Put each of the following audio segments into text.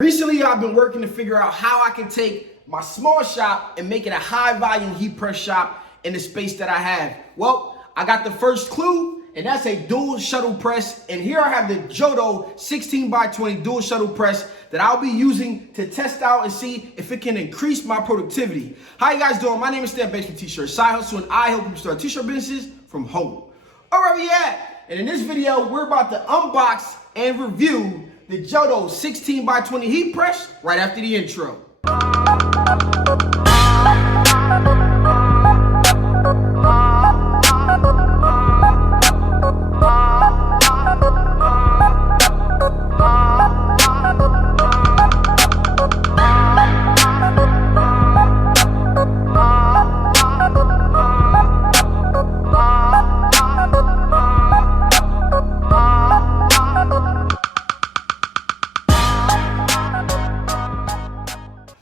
Recently, I've been working to figure out how I can take my small shop and make it a high volume heat press shop in the space that I have. Well, I got the first clue, and that's a dual shuttle press. And here I have the Joto 16x20 dual shuttle press that I'll be using to test out and see if it can increase my productivity. How you guys doing? My name is Stan Basement T-Shirt Side Hustle, and I help people start t-shirt businesses from home. All right, we at. And in this video, we're about to unbox and review the Joto 16x20 heat press right after the intro.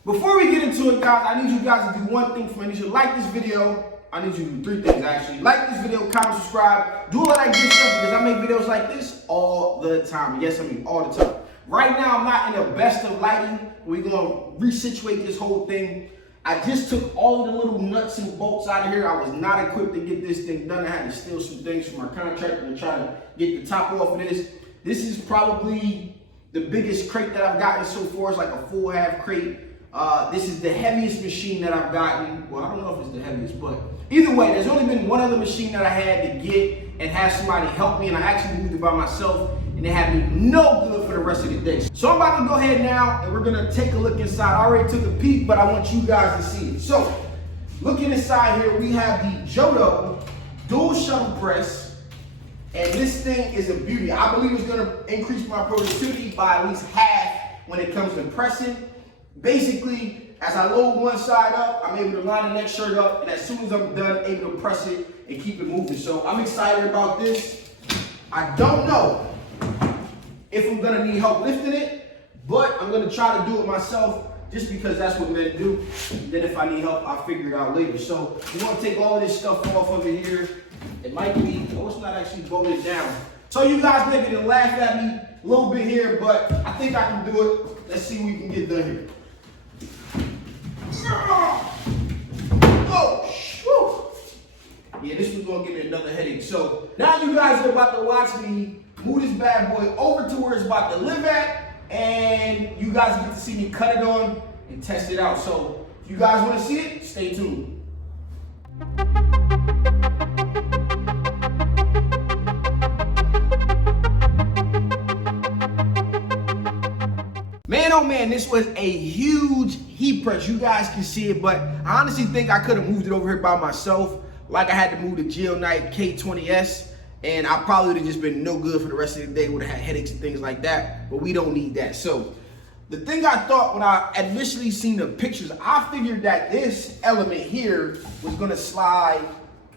Before we get into it, guys, I need you guys to do one thing for me. I need you to like this video. I need you to do three things, actually. Like this video, comment, subscribe. Do all that good stuff because I make videos like this all the time. Yes, I mean all the time. Right now, I'm not in the best of lighting. We're going to resituate this whole thing. I just took all the little nuts and bolts out of here. I was not equipped to get this thing done. I had to steal some things from my contractor to try to get the top off of this. This is probably the biggest crate that I've gotten so far. It's like a full half crate. This is the heaviest machine that I've gotten. Well, I don't know if it's the heaviest, but either way, there's only been one other machine that I had to get and have somebody help me, and I actually moved it by myself, and it had me no good for the rest of the day. So I'm about to go ahead now, and we're gonna take a look inside. I already took a peek, but I want you guys to see it. So, looking inside here, we have the Joto dual shuttle press, and this thing is a beauty. I believe it's gonna increase my productivity by at least half when it comes to pressing. Basically, as I load one side up, I'm able to line the next shirt up, and as soon as I'm done, able to press it and keep it moving. So I'm excited about this. I don't know if I'm gonna need help lifting it, but I'm gonna try to do it myself just because that's what men do. And then if I need help, I'll figure it out later. So we want to take all of this stuff off of it here. It might be, oh, it's not actually bolted down. So you guys maybe can laugh at me a little bit here, but I think I can do it. Let's see what we can get done here. Oh, whew. Yeah, this was gonna give me another headache. So now you guys are about to watch me move this bad boy over to where it's about to live at, and you guys get to see me cut it on and test it out. So if you guys want to see it, stay tuned. Man, oh man, this was a huge heat press. You guys can see it, but I honestly think I could have moved it over here by myself. Like I had to move the Geonite K20S, and I probably would have just been no good for the rest of the day. Would have had headaches and things like that, but we don't need that. So the thing I thought when I initially seen the pictures, I figured that this element here was gonna slide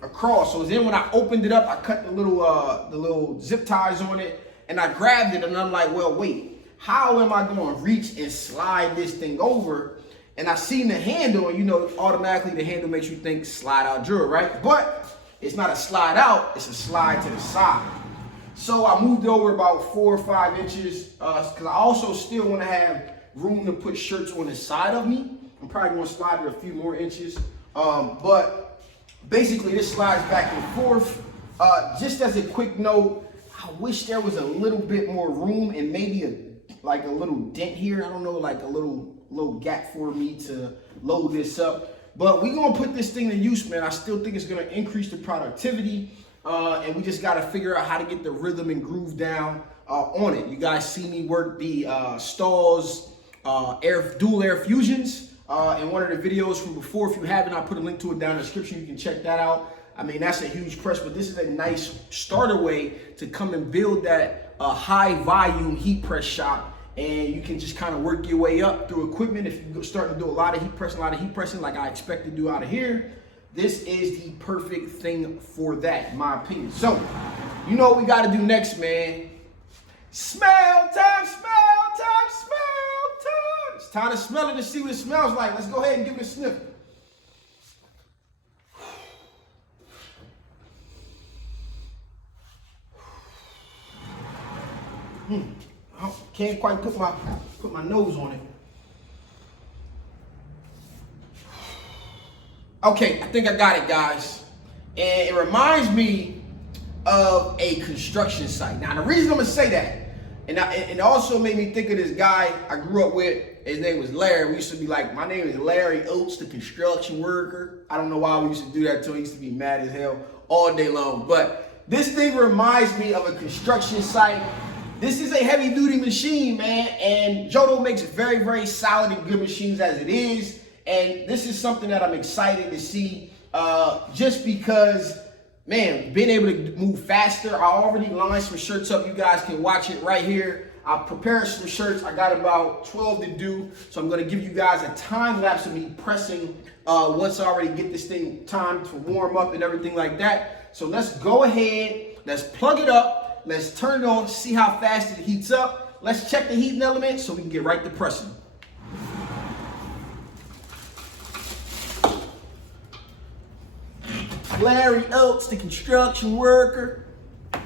across. So then when I opened it up, I cut the little zip ties on it, and I grabbed it, and I'm like, well, wait. How am I going to reach and slide this thing over? And I seen the handle, and you know, automatically the handle makes you think slide out drawer, right? But it's not a slide out, it's a slide to the side. So I moved it over about 4 or 5 inches because I also still want to have room to put shirts on the side of me. I'm probably going to slide it a few more inches. But basically this slides back and forth. Just as a quick note, I wish there was a little bit more room and maybe like a little dent here. I don't know, like a little gap for me to load this up. But we're gonna put this thing to use, man. I still think it's gonna increase the productivity. And we just gotta figure out how to get the rhythm and groove down on it. You guys see me work the Stalls dual air fusions in one of the videos from before. If you haven't, I'll put a link to it down in the description. You can check that out. I mean, that's a huge press, but this is a nice starter way to come and build that high volume heat press shop, and you can just kind of work your way up through equipment. If you're starting to do a lot of heat pressing like I expect to do out of here, this is the perfect thing for that, in my opinion. So, you know what we got to do next, man? Smell time, smell time, smell time. It's time to smell it and see what it smells like. Let's go ahead and give it a sniff. I can't quite put my nose on it. Okay, I think I got it, guys. And it reminds me of a construction site. Now, the reason I'm gonna say that, and it also made me think of this guy I grew up with. His name was Larry. We used to be like, my name is Larry Oates, the construction worker. I don't know why we used to do that to him. He used to be mad as hell all day long. But this thing reminds me of a construction site. This is a heavy duty machine, man. And Joto makes very, very solid and good machines as it is. And this is something that I'm excited to see just because, man, being able to move faster. I already lined some shirts up. You guys can watch it right here. I prepared some shirts. I got about 12 to do. So I'm going to give you guys a time lapse of me pressing once I already get this thing timed to warm up and everything like that. So let's go ahead. Let's plug it up. Let's turn it on, see how fast it heats up. Let's check the heating element so we can get right to pressing. Larry Oates, the construction worker. All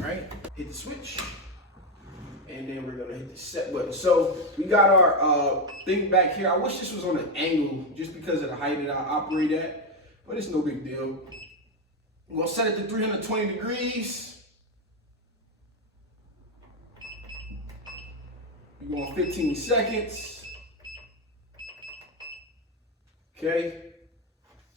right, hit the switch. And then we're gonna hit the set button. So we got our thing back here. I wish this was on an angle just because of the height that I operate at, but it's no big deal. We're gonna set it to 320 degrees. We're going 15 seconds. Okay,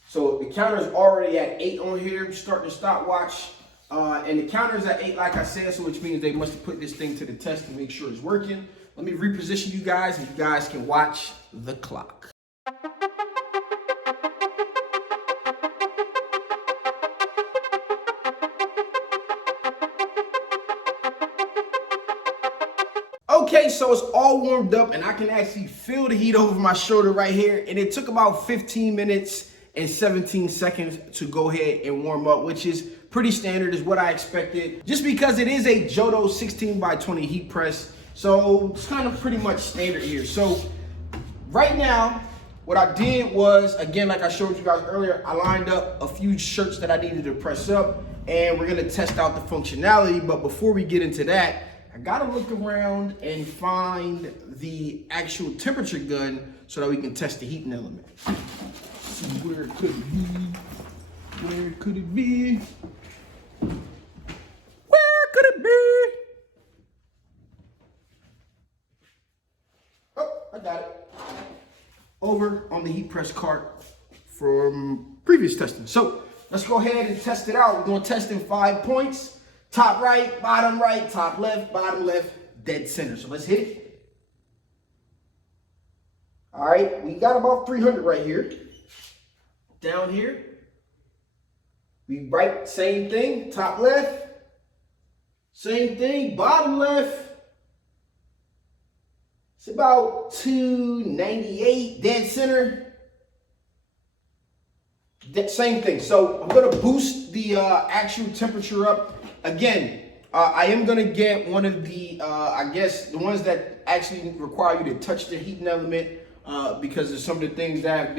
so the counter is already at 8 on here. I'm starting the stopwatch, and the counter is at 8, like I said, so which means they must have put this thing to the test to make sure it's working. Let me reposition you guys, and you guys can watch the clock. Okay, so it's all warmed up and I can actually feel the heat over my shoulder right here. And it took about 15 minutes and 17 seconds to go ahead and warm up, which is pretty standard, is what I expected. Just because it is a Joto 16x20 heat press. So it's kind of pretty much standard here. So right now, what I did was, again, like I showed you guys earlier, I lined up a few shirts that I needed to press up and we're gonna test out the functionality. But before we get into that, I gotta look around and find the actual temperature gun so that we can test the heating element. See, where could it be? Where could it be? Where could it be? Oh, I got it. Over on the heat press cart from previous testing. So let's go ahead and test it out. We're gonna test in 5 points. Top right, top left, bottom left, dead center. So let's hit it. All right, we got about 300 right here. Down here, we right, same thing, top left, same thing, bottom left. It's about 298, dead center. Same thing. So I'm gonna boost the actual temperature up. Again, I am gonna get one of the, I guess, the ones that actually require you to touch the heating element because of some of the things that I've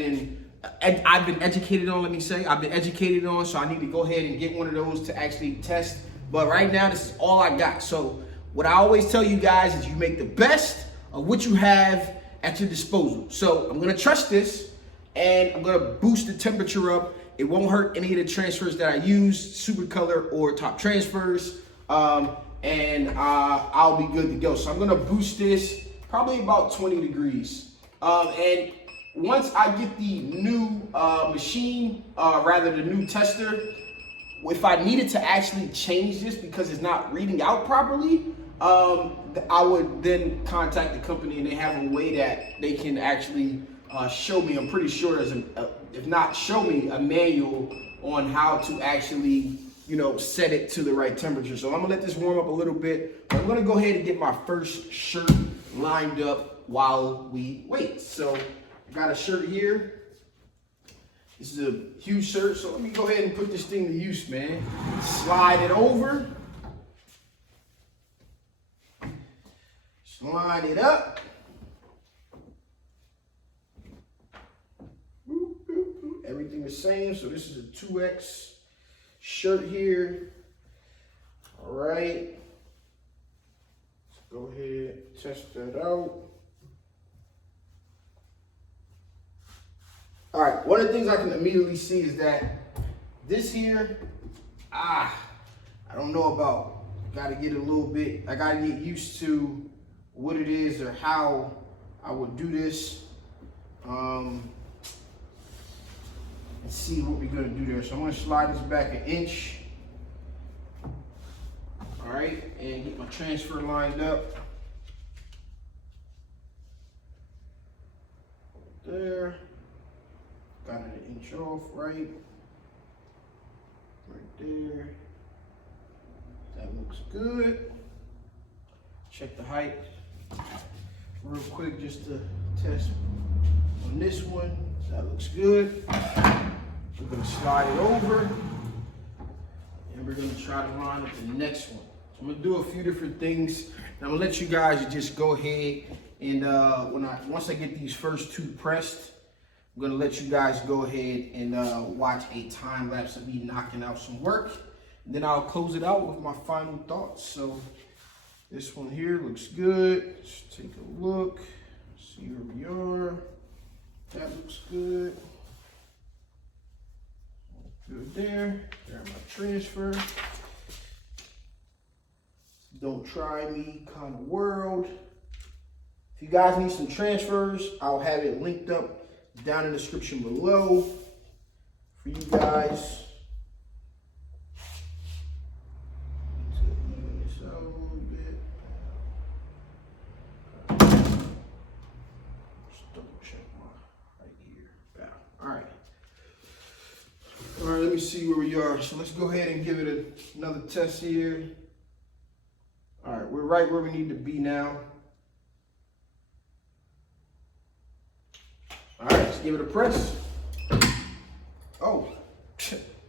been educated on, let me say. I've been educated on, so I need to go ahead and get one of those to actually test. But right now, this is all I got. So what I always tell you guys is you make the best of what you have at your disposal. So I'm gonna trust this and I'm gonna boost the temperature up. It won't hurt any of the transfers that I use, super color or top transfers, and I'll be good to go. So I'm gonna boost this probably about 20 degrees. And once I get the new machine, rather the new tester, if I needed to actually change this because it's not reading out properly, I would then contact the company and they have a way that they can actually show me. I'm pretty sure there's if not show me, a manual on how to actually, you know, set it to the right temperature. So I'm gonna let this warm up a little bit. I'm gonna go ahead and get my first shirt lined up while we wait. So I got a shirt here. This is a huge shirt, so let me go ahead and put this thing to use, man. Slide it over. Slide it up. Everything the same, so this is a 2X shirt here. All right. Let's go ahead, test that out. All right, one of the things I can immediately see is that this here, I don't know about. Gotta get a little bit, I gotta get used to what it is or how I would do this. And see what we're gonna do there. So I'm gonna slide this back an inch. All right, and get my transfer lined up. There. Got it an inch off, right? Right there. That looks good. Check the height real quick just to test on this one. That looks good. We're gonna slide it over and we're gonna try to line up the next one. So I'm gonna do a few different things. And I'm gonna let you guys just go ahead and once I get these first two pressed, I'm gonna let you guys go ahead and watch a time lapse of me knocking out some work. And then I'll close it out with my final thoughts. So this one here looks good. Let's take a look, see where we are. That looks good. Good there. Grab my transfer. Don't try me kind of world. If you guys need some transfers, I'll have it linked up down in the description below for you guys. Even this out a little bit. Just double check my right here. All right. All right, let me see where we are. So let's go ahead and give it another test here. All right, we're right where we need to be now. All right, let's give it a press. Oh,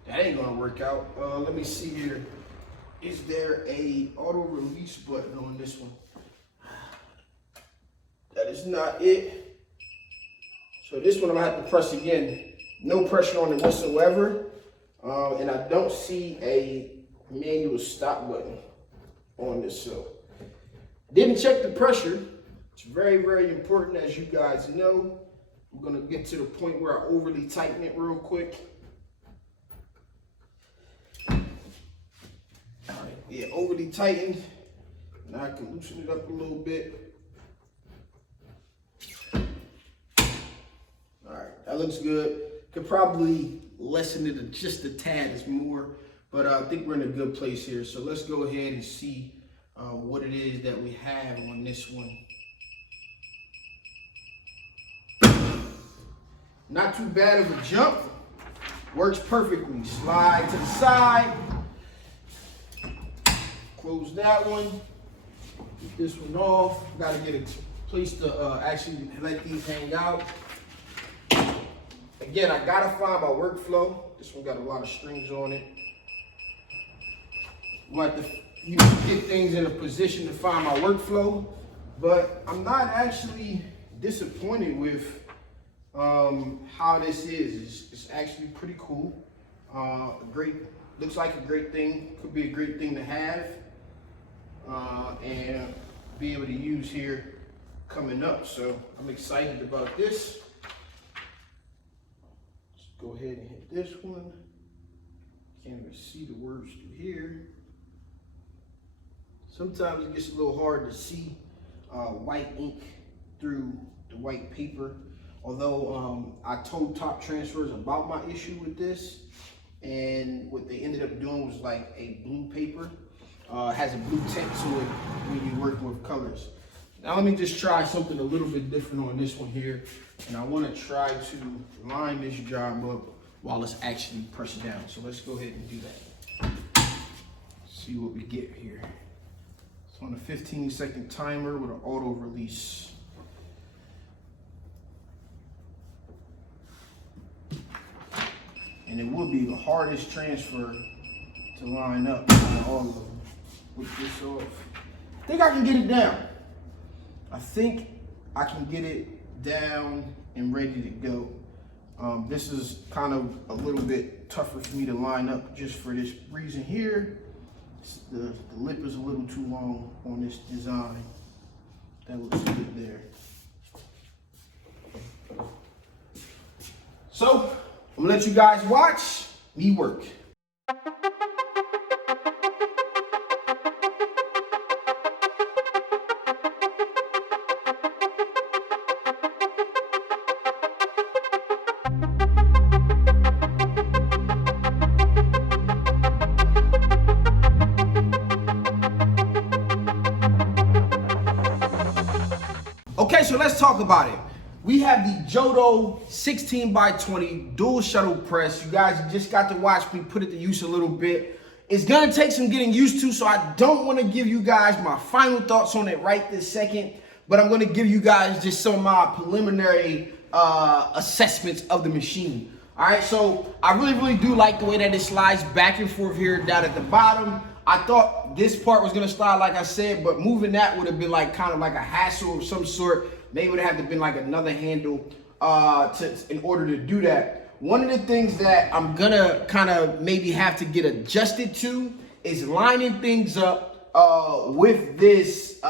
that ain't gonna work out. Let me see here. Is there a auto release button on this one? That is not it. So this one I'm gonna have to press again. No pressure on it whatsoever. And I don't see a manual stop button on this. So didn't check the pressure. It's very, very important, as you guys know. I'm gonna get to the point where I overly tighten it real quick. All right, yeah, overly tightened. Now I can loosen it up a little bit. All right, that looks good. Could probably lessen it just a tad more, but I think we're in a good place here. So let's go ahead and see what it is that we have on this one. Not too bad of a jump. Works perfectly. Slide to the side. Close that one. Get this one off. Got to get a place to actually let these hang out. Again, I got to find my workflow. This one got a lot of strings on it. I'm going to have to get things in a position to find my workflow. But I'm not actually disappointed with how this is. It's actually pretty cool. Looks like a great thing. Could be a great thing to have and be able to use here coming up. So I'm excited about this. Let's go ahead and hit this one. Can't even see the words through here. Sometimes it gets a little hard to see white ink through the white paper. Although I told Top Transfers about my issue with this, and what they ended up doing was like a blue paper. Has a blue tint to it when you're working with colors. Now let me just try something a little bit different on this one here. And I want to try to line this job up while it's actually pressed down. So let's go ahead and do that. See what we get here. It's on a 15-second timer with an auto release. And it would be the hardest transfer to line up on all of them. With this off. I think I can get it down. I think I can get it down and ready to go. This is kind of a little bit tougher for me to line up just for this reason here. The lip is a little too long on this design. That looks good there. So, I'm gonna let you guys watch me work. Okay, so let's talk about it. We have the Joto 16x20 dual shuttle press. You guys just got to watch me put it to use a little bit. It's gonna take some getting used to, so I don't wanna give you guys my final thoughts on it right this second, but I'm gonna give you guys just some of my preliminary assessments of the machine. All right, so I really do like the way that it slides back and forth here down at the bottom. I thought this part was gonna slide like I said, but moving that would have been like kind of like a hassle of some sort. Maybe it would have to been like another handle in order to do that. One of the things that I'm gonna kind of maybe have to get adjusted to is lining things up with this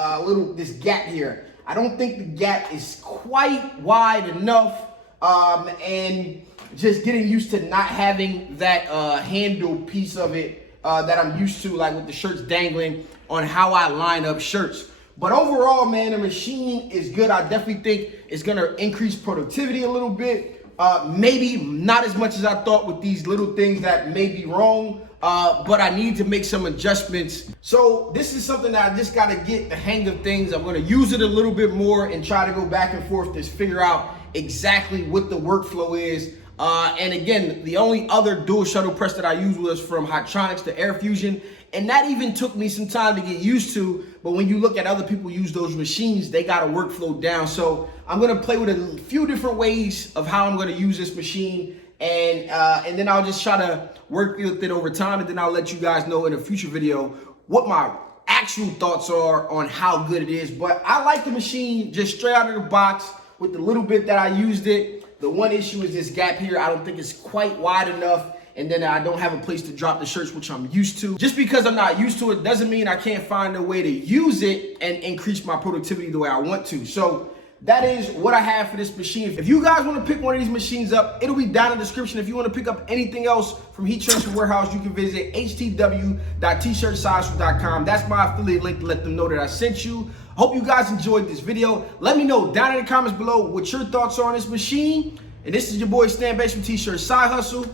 this gap here. I don't think the gap is quite wide enough, and just getting used to not having that handle piece of it that I'm used to, like with the shirts dangling, on how I line up shirts. But overall, man, the machine is good. I definitely think it's gonna increase productivity a little bit. Maybe not as much as I thought with these little things that may be wrong, but I need to make some adjustments. So this is something that I just gotta get the hang of things. I'm gonna use it a little bit more and try to go back and forth to figure out exactly what the workflow is. And again, the only other dual shuttle press that I used was from Hydronics to Air Fusion, and that even took me some time to get used to. But when you look at other people use those machines, they got a workflow down. So I'm gonna play with a few different ways of how I'm gonna use this machine, and then I'll just try to work with it over time, and then I'll let you guys know in a future video what my actual thoughts are on how good it is. But I like the machine just straight out of the box with the little bit that I used it. The one issue is this gap here. I don't think it's quite wide enough, and then I don't have a place to drop the shirts, which I'm used to. Just because I'm not used to it doesn't mean I can't find a way to use it and increase my productivity the way I want to. So that is what I have for this machine. If you guys want to pick one of these machines up, it'll be down in the description. If you want to pick up anything else from Heat Transfer Warehouse, you can visit htw.tshirtsize.com. That's my affiliate link to let them know that I sent you. Hope you guys enjoyed this video. Let me know down in the comments below what your thoughts are on this machine. And this is your boy Stan Bates from T-Shirt Side Hustle.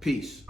Peace.